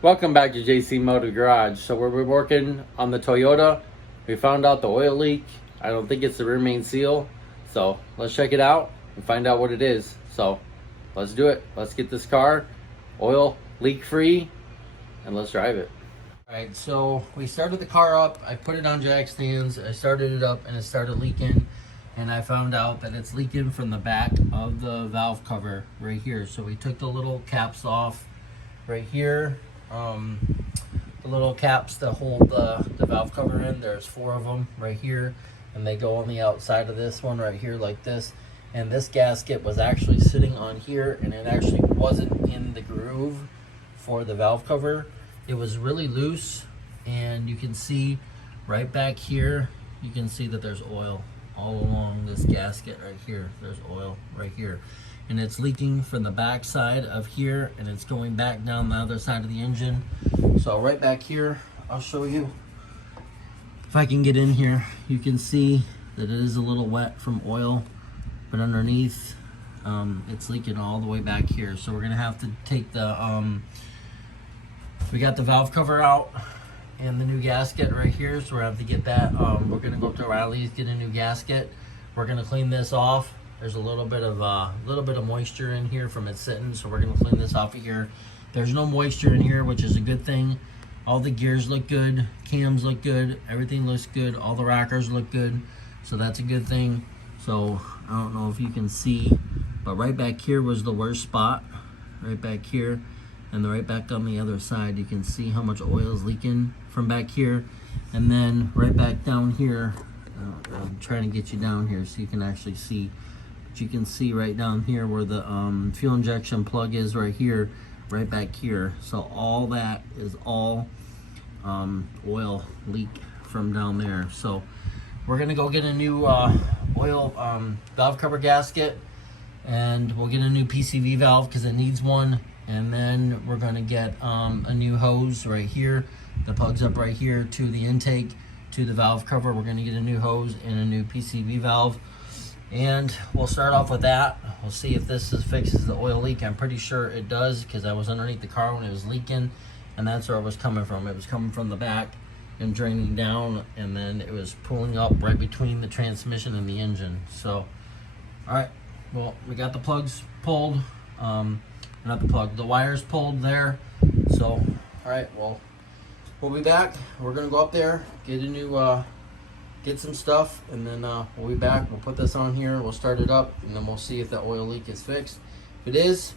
Welcome back to JC Motor Garage. So we're working on the Toyota. We found out the oil leak. I don't think it's the rear main seal. So let's check it out and find out what it is. So let's do it. Let's get this car oil leak free and let's drive it. All right, so we started the car up. I put it on jack stands. I started it up and it started leaking. And I found out that it's leaking from the back of the valve cover right here. So we took the little caps off right here. The little caps that hold the valve cover in, there's 4 of them right here, and they go on the outside of this one right here like this. And this gasket was actually sitting on here, and it actually wasn't in the groove for the valve cover. It was really loose, and you can see right back here, you can see that there's oil all along this gasket right here. There's oil right here, and it's leaking from the back side of here, and it's going back down the other side of the engine. So right back here, I'll show you if I can get in here. You can see that it is a little wet from oil, but underneath it's leaking all the way back here. So we're gonna have to take the we got the valve cover out and the new gasket right here, so we're gonna have to get that. We're gonna go up to O'Reilly's, get a new gasket. We're gonna clean this off. There's a little bit of moisture in here from it sitting, so we're gonna clean this off of here. There's no moisture in here, which is a good thing. All the gears look good, cams look good, everything looks good, all the rockers look good, so that's a good thing. So I don't know if you can see, but right back here was the worst spot, right back here, and right back on the other side, you can see how much oil is leaking from back here. And then right back down here, I'm trying to get you down here so you can actually see. But you can see right down here where the fuel injection plug is right here, right back here. So all that is all oil leak from down there. So we're gonna go get a new oil valve cover gasket, and we'll get a new PCV valve because it needs one. And then we're gonna get a new hose right here that plugs up right here to the intake, to the valve cover. We're gonna get a new hose and a new PCV valve. And we'll start off with that. We'll see if this fixes the oil leak. I'm pretty sure it does, because I was underneath the car when it was leaking, and that's where it was coming from. It was coming from the back and draining down, and then it was pulling up right between the transmission and the engine. So, all right, well, we got the plugs pulled. Not the plug, the wires pulled there. So, all right, well, we'll be back. We're gonna go up there, get a new, get some stuff, and then we'll be back. We'll put this on here, we'll start it up, and then we'll see if the oil leak is fixed. If it is,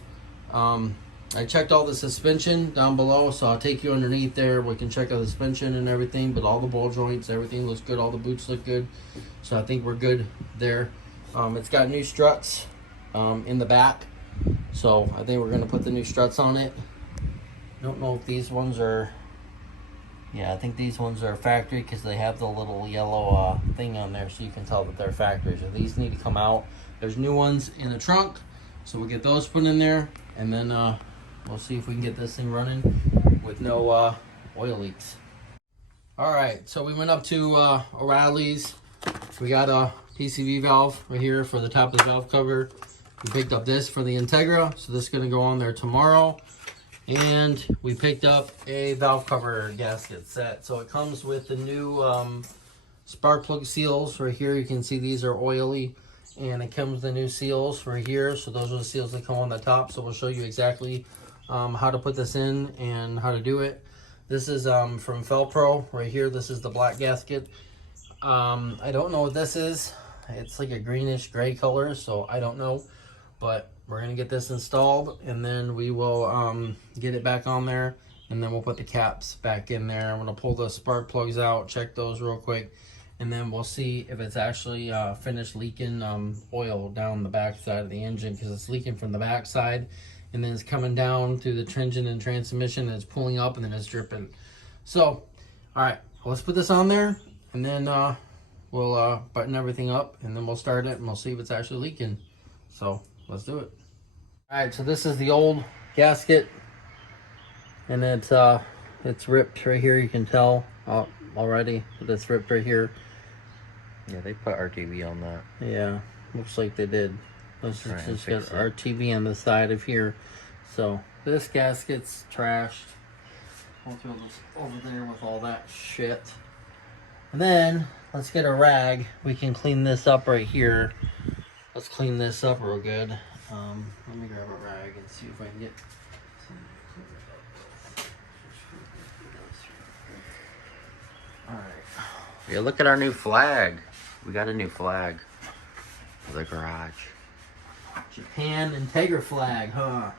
I checked all the suspension down below, so I'll take you underneath there. We can check out the suspension and everything, but all the ball joints, everything looks good. All the boots look good, so I think we're good there. It's got new struts in the back. So I think we're gonna put the new struts on it. Don't know if these ones are, yeah, I think these ones are factory because they have the little yellow thing on there, so you can tell that they're factory. So these need to come out. There's new ones in the trunk, so we'll get those put in there, and then we'll see if we can get this thing running with no oil leaks. All right, so we went up to O'Reilly's. We got a PCV valve right here for the top of the valve cover. We picked up this for the Integra, so this is going to go on there tomorrow. And we picked up a valve cover gasket set. So it comes with the new spark plug seals right here. You can see these are oily, and it comes with the new seals right here. So those are the seals that come on the top. So we'll show you exactly how to put this in and how to do it. This is from Felpro right here. This is the black gasket. I don't know what this is. It's like a greenish gray color, so I don't know. But we're gonna get this installed, and then we will get it back on there, and then we'll put the caps back in there. I'm gonna pull the spark plugs out, check those real quick, and then we'll see if it's actually finished leaking oil down the back side of the engine, because it's leaking from the back side, and then it's coming down through the engine and transmission, and it's pulling up, and then it's dripping. So, all right, let's put this on there, and then we'll button everything up, and then we'll start it, and we'll see if it's actually leaking. So let's do it. All right, so this is the old gasket, and it's ripped right here. You can tell already that it's ripped right here. Yeah, they put RTV on that. Yeah, looks like they did. It's just got RTV on the side of here. So this gasket's trashed. We'll throw this over there with all that shit. And then let's get a rag. We can clean this up right here. Let's clean this up real good. Let me grab a rag and see if I can get some. Alright. Yeah, look at our new flag. We got a new flag for the garage. Japan Integra flag, huh?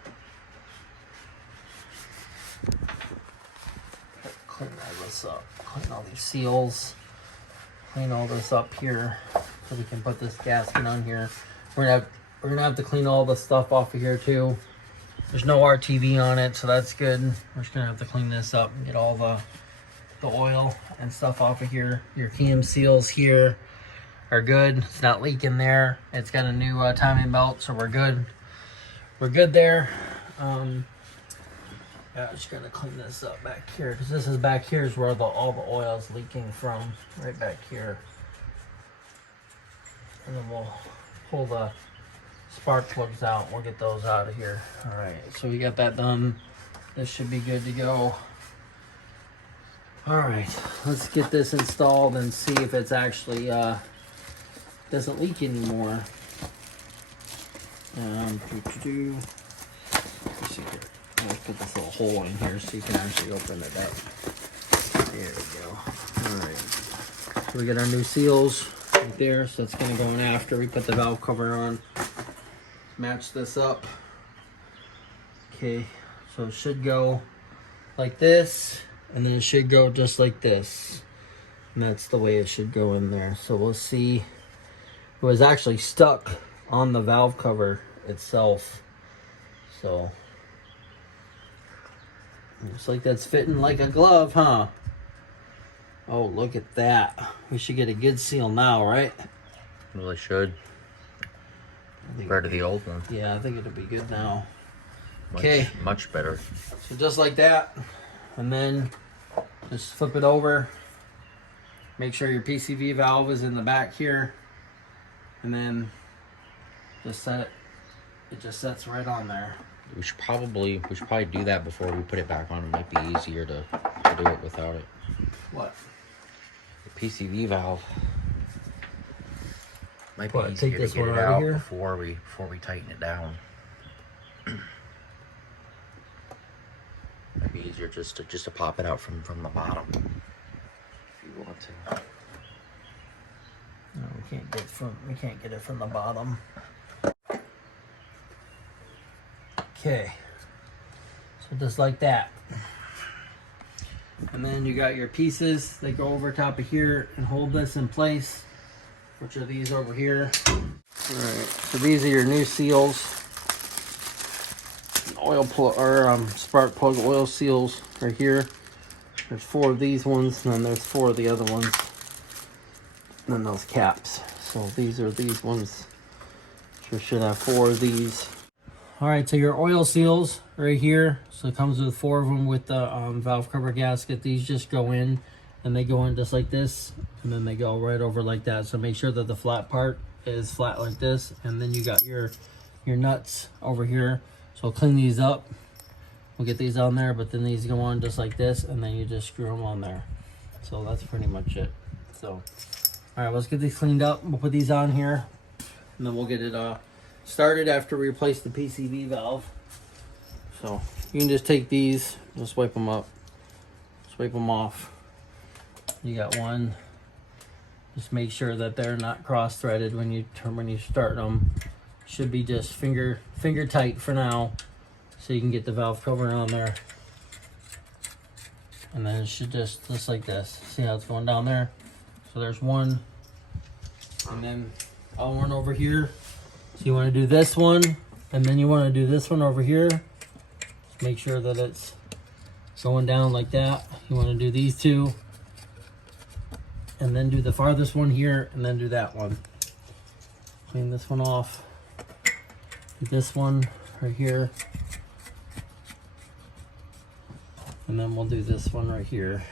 Clean all this up. Clean all these seals. Clean all this up here so we can put this gasket on here. We're gonna have to clean all the stuff off of here too. There's no RTV on it, so that's good. We're just gonna have to clean this up and get all the oil and stuff off of here. Your cam seals here are good. It's not leaking there. It's got a new timing belt, so we're good. We're good there. Yeah, I'm just gonna clean this up back here because this is back here is where all the oil is leaking from, right back here. And then we'll pull the spark plugs out. We'll get those out of here. All right, so we got that done. This should be good to go. All right, let's get this installed and see if it's actually doesn't leak anymore. Let's put this little hole in here so you can actually open it up. There we go. All right, so we got our new seals right there, so it's gonna go in after we put the valve cover on. Match this up. Okay, so it should go like this, and then it should go just like this, and that's the way it should go in there. So we'll see. It was actually stuck on the valve cover itself, so looks like that's fitting like a glove, huh? Oh, look at that. We should get a good seal now, right? Really should. Compared to the old one. Yeah, I think it'll be good now. Okay. Much better. So just like that. And then just flip it over. Make sure your PCV valve is in the back here. And then just set it. It just sets right on there. We should probably do that before we put it back on. It might be easier to do it without it. What? The PCV valve. Might be What, easier take this to get one it out of out here? before we tighten it down. Might be easier just to pop it out from the bottom. If you want to. No, we can't get it from the bottom. Okay. So just like that. And then you got your pieces that go over top of here and hold this in place, which are these over here. Alright, so these are your new seals. Oil plug or spark plug oil seals right here. There's 4 of these ones, and then there's 4 of the other ones. And then those caps. So these are these ones. So should have 4 of these. Alright, so your oil seals right here. So it comes with 4 of them with the valve cover gasket. These just go in, and they go in just like this, and then they go right over like that. So make sure that the flat part is flat like this, and then you got your nuts over here. So clean these up. We'll get these on there, but then these go on just like this, and then you just screw them on there. So that's pretty much it. So, all right, let's get these cleaned up. We'll put these on here, and then we'll get it started after we replace the PCV valve. So you can just take these, just wipe them up, swipe them off. You got one. Just make sure that they're not cross-threaded when you start them. Should be just finger tight for now, so you can get the valve cover on there. And then it should just like this. See how it's going down there? So there's one, and then I'll run over here. So you want to do this one, and then you want to do this one over here. Just make sure that it's going down like that. You want to do these 2, and then do the farthest one here, and then do that one. Clean this one off. Do this one right here, and then we'll do this one right here.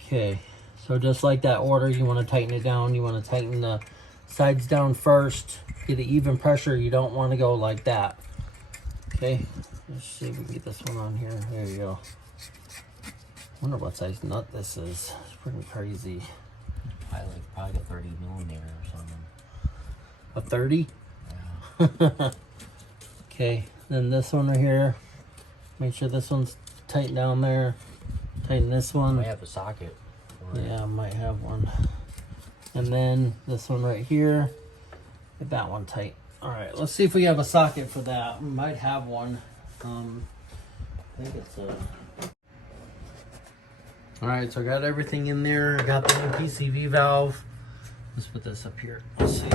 Okay, so just like that order, you want to tighten it down. You want to tighten the sides down first, get an even pressure. You don't want to go like that. Okay, Let's see if we can get this one on here. There you go. Wonder what size nut this is. It's pretty crazy. Probably a 30 millimeter or something. A 30? Yeah. Okay, then this one right here. Make sure this one's tight down there. Tighten this one. Might have a socket. Yeah, I might have one. And then this one right here. Get that one tight. All right, let's see if we have a socket for that. We might have one. I think it's a... All right, so I got everything in there. I got the new PCV valve. Let's put this up here. Let's see.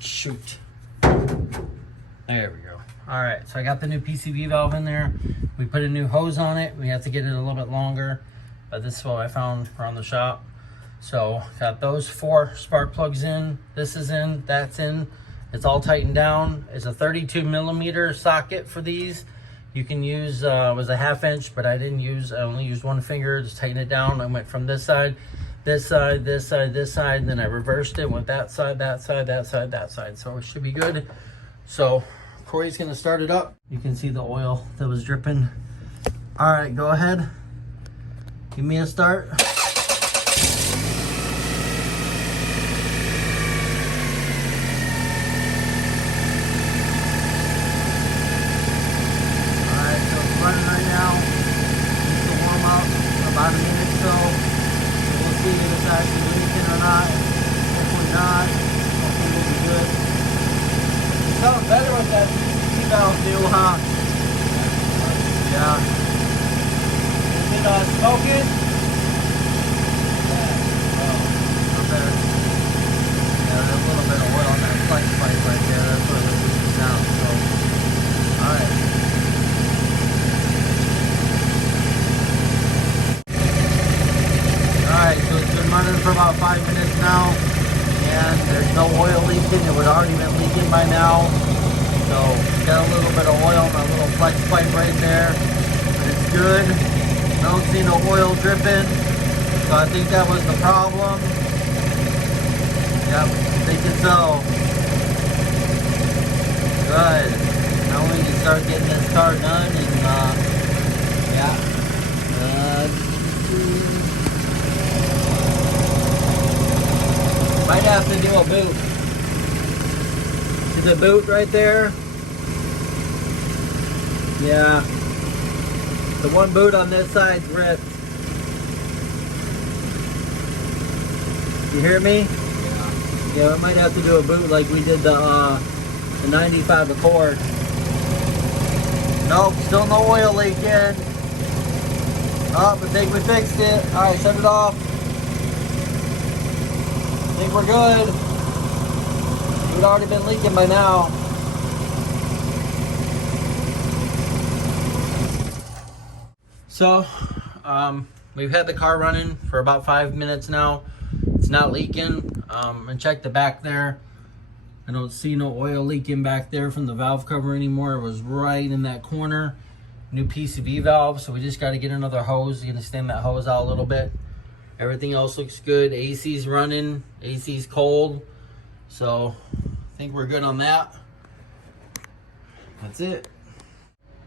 Shoot. There we go. All right, so I got the new PCV valve in there. We put a new hose on it. We have to get it a little bit longer, but this is what I found around the shop. So got those 4 spark plugs in. This is in, that's in. It's all tightened down. It's a 32 millimeter socket for these. You can use, it was a 1/2 inch, but I didn't use, I only used one finger, just tighten it down. I went from this side, this side, this side, this side, then I reversed it, went that side, that side, that side, that side. So it should be good. So Corey's gonna start it up. You can see the oil that was dripping. All right, go ahead. Give me a start. Running right now. Needs to warm up about a minute so. We'll see if it's actually leaking or not. Hopefully not. Hopefully we'll be good. It's sounding better with that PCV valve deal, huh? Yeah. Is it smoking? Yeah. Oh, not better. Yeah, there's a little bit of oil on that flex pipe right there. That's where the leak is down. So, all right. Alright, so it's been running for about 5 minutes now, and there's no oil leaking. It would already been leaking by now. So, got a little bit of oil on that little flex pipe right there, but it's good. Don't see no oil dripping, so I think that was the problem. Yep, thinking so. Good. Now we can start getting this car done, and yeah. Might have to do a boot. See the boot right there? Yeah. The one boot on this side's ripped. You hear me? Yeah. Yeah, we might have to do a boot like we did the 95 Accord. Nope, still no oil leaking. Oh, I think we fixed it. Alright, shut it off. I think we're good. It would already been leaking by now. So, we've had the car running for about 5 minutes now. It's not leaking. And check the back there. I don't see no oil leaking back there from the valve cover anymore. It was right in that corner. New PCV valve, so we just got to get another hose. You're gonna extend that hose out a little bit. Everything else looks good. AC's running. AC's cold. So I think we're good on that. That's it.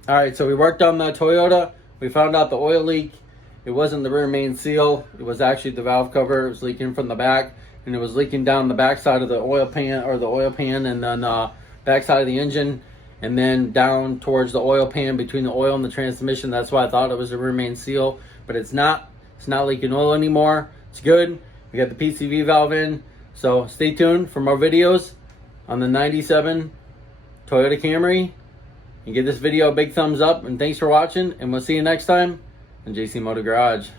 All right, so we worked on that Toyota. We found out the oil leak. It wasn't the rear main seal. It was actually the valve cover. It was leaking from the back, and it was leaking down the back side of the oil pan, and then back side of the engine, and then down towards the oil pan between the oil and the transmission. That's why I thought it was the rear main seal, but it's not. It's not leaking oil anymore. It's good. We got the PCV valve in. So stay tuned for more videos on the 97 Toyota Camry. And give this video a big thumbs up. And thanks for watching. And we'll see you next time on JC Motor Garage.